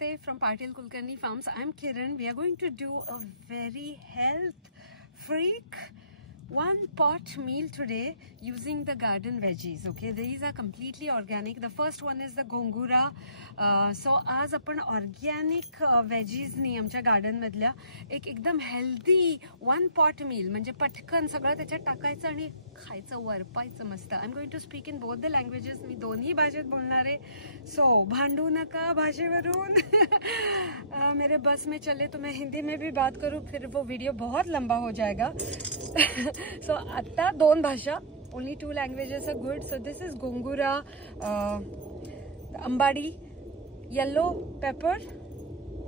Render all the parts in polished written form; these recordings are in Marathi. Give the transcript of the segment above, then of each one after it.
Namaste from Patil Kulkarni Farms. I'm Kiran. We are going to do a very health freak one pot meal today using the garden veggies. Okay, these are completely organic. The first one is the gongura. So आज आपण organic veggies नी आमच्या garden मधल्या एकदम healthy one pot meal म्हणजे पटकन सगळं त्याच्यात टाकायचं आणि खायचं वरपायचं मस्त. I'm going to speak in both the languages. मी दोन्ही भाषेत बोलणार आहे. So भांडू नका भाषेवरून. मेरे बस में चले तो मैं हिंदी में भी बात करूँ फिर वो वीडियो बहुत लंबा हो जाएगा. So आता दोन भाषा, only 2 languages are good. So this is gongura, अंबाडी, yellow pepper,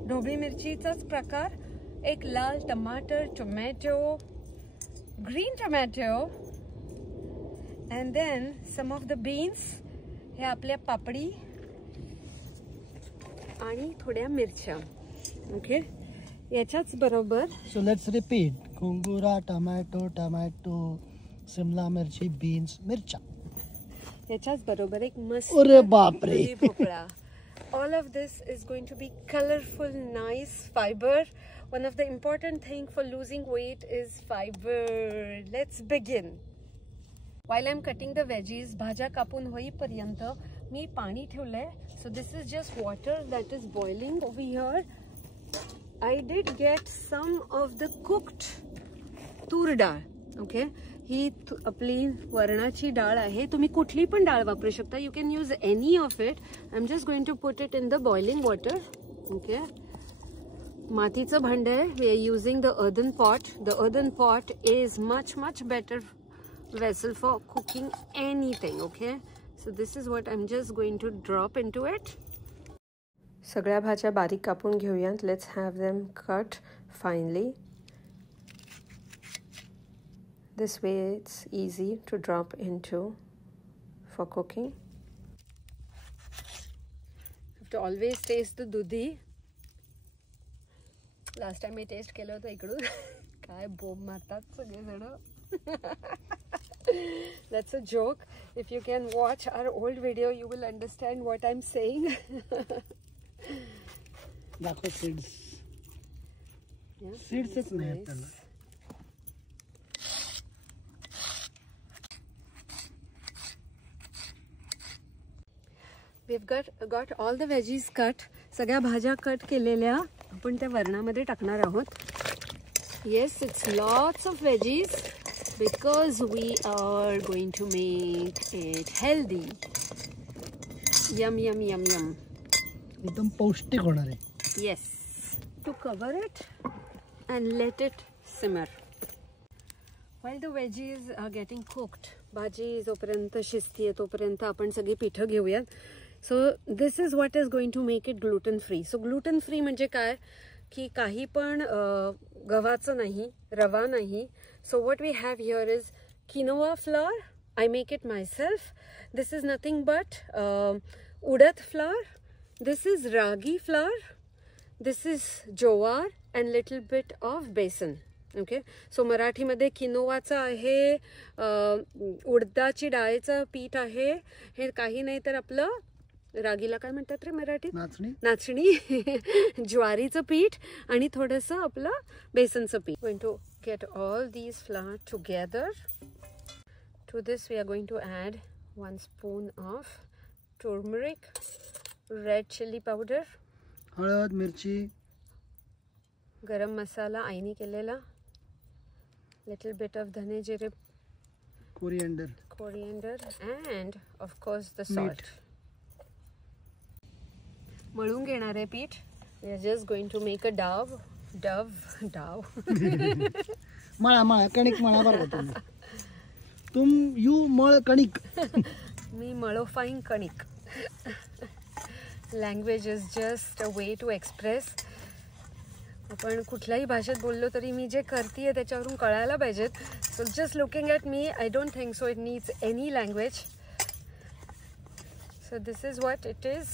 ढोबळी मिरचीचाच प्रकार, एक लाल टमाटर, tomato, green tomato, and then some of the beans. हे आपल्या पापडी आणि थोड्या मिरच्या. ओके, याच्याच बरोबर. So let's repeat. Gongura, tomato, simla mirchi, beans, mircha. याच्याच बरोबर एक मस्त अरे बाप रे. भोपळा. All of this is going to be colorful, nice fiber. One of the important thing for losing weight is fiber. Let's begin. While I'm cutting the veggies, भाज्या कापून होईपर्यंत मी पाणी ठेवलंय. So this is just water that is boiling over here. I did get some of the cooked तूर डाळ. ओके, ही आपली वरणाची डाळ आहे. तुम्ही कुठली पण डाळ वापरू शकता. You can use any of it. I am just going to put it in the boiling water. Okay, मातीचं भांड आहे. We are using the earthen pot. The earthen pot is much better vessel for cooking anything. Okay, so this is what I'm just going to drop into it. सगळ्या भाज्या बारीक कापून घेऊयात. Let's have them cut finely. This way it's easy to drop into for cooking. Have to always taste the dudhi. Last time I taste केलं होतं इकडून. काय बोंब मारतात सगळे जण. That's a joke. If you can watch our old video, you will understand what I'm saying. दाखव seeds. Yeah, Seeds is नाही त्याला. We've got all the veggies cut. सगळ्या भाज्या कट केलेल्या आपण त्या वरणामध्ये टाकणार आहोत. Yes, it's lots of veggies because we are going to make it healthy. Yum yum yum yum. एकदम पौष्टिक होणार आहे. Yes. To cover it and let it simmer. While the veggies are getting cooked, भाजी जोपर्यंत शिजतीये तोपर्यंत आपण सगळी पिठं घेऊयात. So this is what is going to make it gluten free. So gluten free म्हणजे काय की काही पण गव्हाचं नाही, रवा नाही. So what we have here is quinoa flour. I make it myself. This is nothing but udad flour. This is ragi flour. This is jowar and little bit of besan. Okay, so Marathi मध्ये किनोवाचं आहे, उडदाची डाळीचं पीठ आहे. हे काही नाही तर आपलं रागीला काय म्हणतात रे मराठीत? नाचणी. ज्वारीचं पीठ आणि थोडंसं आपलं बेसनचं पीठ. Going to get all these flour together. To this we are going to add 1 spoon of turmeric, red chili powder, हळद, मिरची, गरम मसाला आईनी केलेला, little bit of धने जिरे, coriander and of course the salt. मळून घेणार आहे पीठ. We are just going to make a dough. मळा कणिक मळा बरं तुम्ही. यू मळ कणिक. मी मळोफाईन कणिक. Language is just a way to express. आपण कुठल्याही भाषेत बोललो तरी मी जे करते त्याच्यावरून कळायला पाहिजेत. So just looking at me, I don't think so it needs any language. So this is what it is,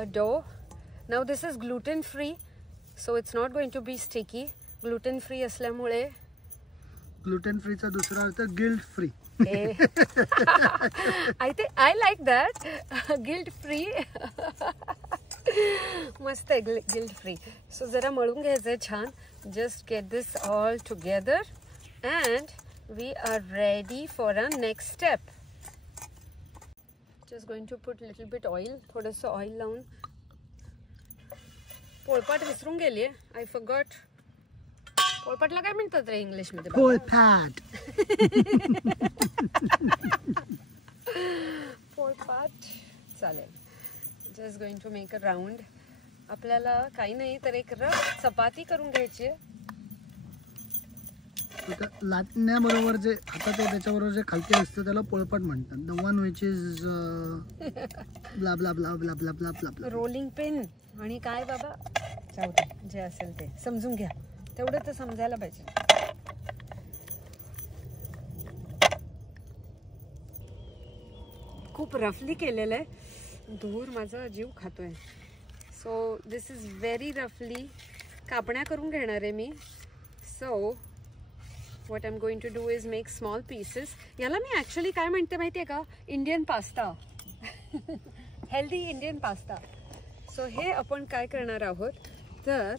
a dough. Now this is gluten free, so it's not going to be sticky. Gluten free असल्यामुळे ग्लुटेन फ्रीचा दुसरा अर्थ guilt free. I think I like that. Guilt free. मस्त आहे, गिल्ट फ्री. सो जरा मळून घ्यायचंय छान. Just get this all together and we are ready for a next step. Just going to put little bit oil. थोडंसं ऑइल लावून. पोळपाट विसरून गेली आहे. I forgot. पोळपाटला काय म्हणतात रे इंग्लिशमध्ये? पोळपाट. पोळपाट चालेल. Just going to make a round. आपल्याला काही नाही तर एक रफ चपाती करून घ्यायची आहे. लाटण्याबरोबर जे हातात आहे त्याच्याबरोबर जे खालती असतं त्याला पोळपाट म्हणतात. The one which is blah blah blah blah blah blah blah. Rolling pin आणि काय बाबा, जाऊ दे, जे असेल ते समजून घ्या. तेवढं तर समजायला पाहिजे. खूप रफली केलेलं आहे. धूर माझा जीव खातोय. सो दिस इज व्हेरी रफली. कापण्या करून घेणार आहे मी. So what I'm going to do is make small pieces. याला मी ॲक्च्युली काय म्हणते माहिती आहे का? Indian pasta. Healthy Indian pasta. So हे आपण काय करणार आहोत तर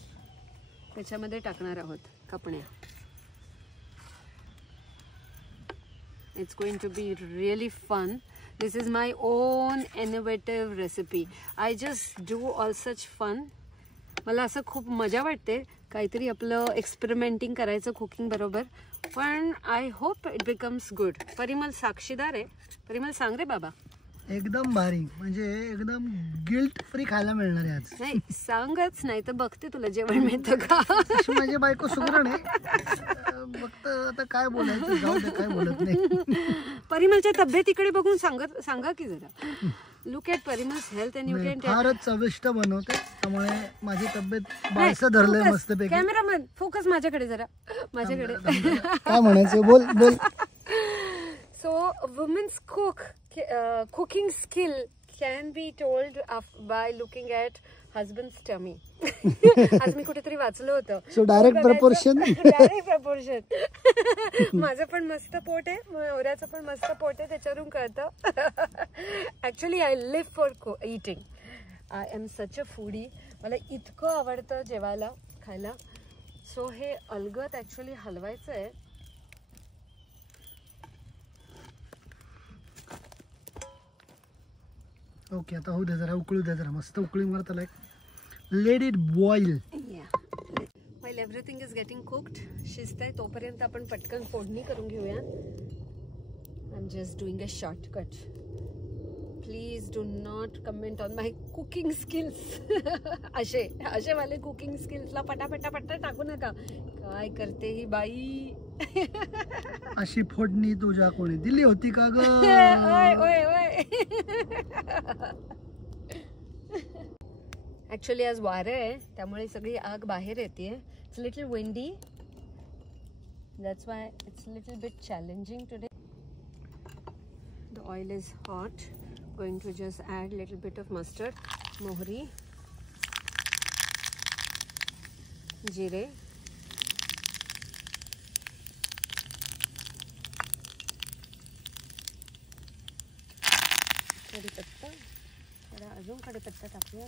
त्याच्यामध्ये टाकणार आहोत कापण्या. It's going to be really fun. This is my own innovative recipe. I just do all such fun. मला असं खूप मजा वाटते काहीतरी आपलं एक्सपेरिमेंटिंग करायचं कुकिंग बरोबर. पण I hope it becomes good. Parimal साक्षीदार आहे. परिमल सांग रे बाबा. एकदम भारी. म्हणजे एकदम गिल्ट फ्री खायला मिळणार आहे आज. नाही सांगच नाही तर बघते तुला जेवण मिळतं का. माझी बायको सुगरण आहे. फक्त आता काय बोलायचं, जाऊ दे, काय बोलत नाही. परिमलच्या तब्येतीकडे बघून सांगा की जरा. लुक ॲट परिमल्स हेल्थ अँड न्यूट्रिएंट. फारच चविष्ट बनवते त्यामुळे माझी तब्येत बाळसं धरलंय मस्तपैकी. कॅमेरामन फोकस माझ्याकडे जरा. माझ्याकडे काय म्हणायचं, बोल बोल. So women's cooking skill can be told by looking at husband's tummy. आज मी कुठेतरी वाचलं होतं. So direct proportion. Direct proportion. माझं पण मस्त पोट आहे, नवऱ्याचं पण मस्त पोट आहे, त्याच्यावरून कळतं. Actually I live for eating. I am such a foodie. मला इतकं आवडतं जेवायला खायला. सो हे अलगद ऍक्च्युली हलवायचं आहे. ओके, आता होऊ दे जरा, उकळू दे जरा, मस्त उकळी मार त्याला. Let it boil. While everything is getting cooked. शिजतंय तोपर्यंत आपण पटकन फोडणी करून घेऊया. I am just doing a shortcut. Please do not comment on my cooking skills. असे वाले कुकिंग स्किल्सला पटापटा टाकू नका. काय करते ही बाई. अशी फोडणी तुझ्या कोणी दिली होती का ग? ऍक्च्युली आज वारं आहे त्यामुळे सगळी आग बाहेर येते. It's little windy. That's why it's little bit challenging today. The oil is hot. Going to just add little bit of mustard, मोहरी, जिरे, कढीपत्ता. जरा अजून कढीपत्ता टाकूया.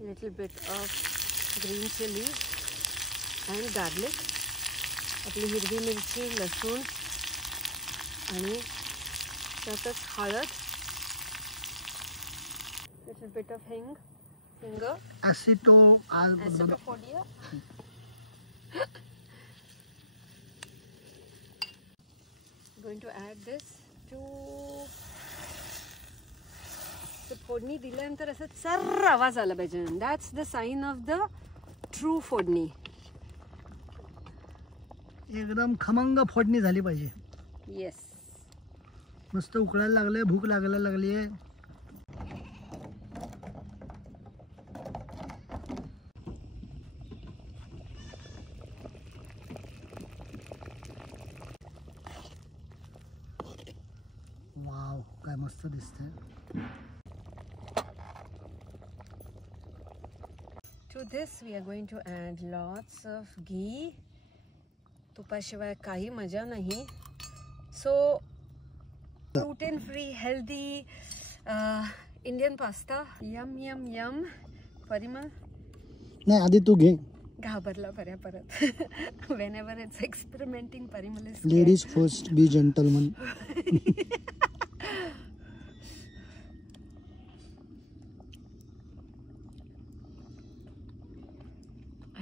Little bit of green chilli and garlic. आपली हिरवी मिरची, लसूण आणि त्यातच हळद. लिटिल बिट ऑफ हिंग. ॲसिटोफोडिया. Going to add this to. फोडणी दिल्यानंतर असं चर्र आवाज आला पाहिजे. That's the sign of the true फोडणी. एकदम खमंग फोडणी झाली पाहिजे. येस. मस्त उकळायला लागले, भूक लागायला लागली आहे. वाव, काय मस्त दिसतंय. To this we are going to add lots of ghee. तुपाशिवाय काही मजा नाही. So gluten free, healthy Indian pasta. Yum, yum, yum. Parimal नाही आधी तू घे. घाबरला पर्या परत. Whenever it's experimenting, Parimal is Ladies first, be gentleman.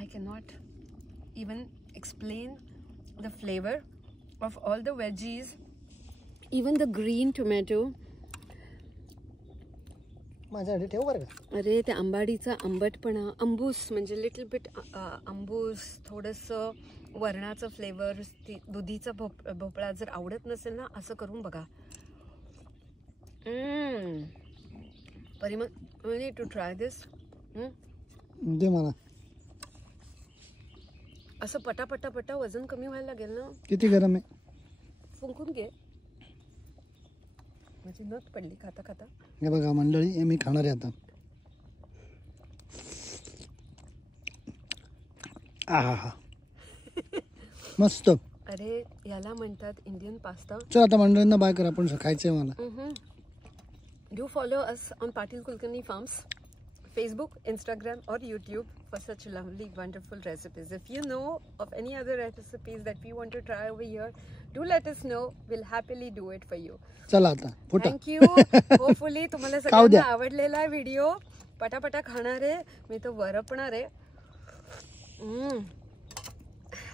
I cannot even explain the flavor of all the veggies, even the green tomato. माझ्यासाठी ठेव बरं का. अरे त्या आंबाडीचा आंबटपणा, अंबूस म्हणजे लिटल बिट अंबूस, थोडंसं वरणाचं फ्लेवर, दुधीचा भोपळा जर आवडत नसेल ना असं करून बघा. Parimal, you need to try this. दे मला. असं पटापटा वजन कमी व्हायला लागेल ना. किती गरम आहे. फुंकून घे. माझी नत पडली खाता खाता. हे बघा मंडळी, हे मी खाणार आहे आता. आहा मस्त. अरे याला म्हणतात इंडियन पास्ता. चल आता मंडळींना बाय कर, आपण खायचंय मला. Do follow us on Patil Kulkarni Farms, Facebook, Instagram or YouTube for such lovely, wonderful recipes. If you know of any other recipes that we want to try over here, do let us know. We'll happily do it for you. चला आता फुटा. Thank you. Hopefully तुम्हाला सगळ्यांना आवडलेला व्हिडिओ. पटापटा खाणार आहे मी, तो वरपणार आहे.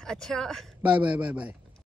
अच्छा, बाय बाय बाय बाय.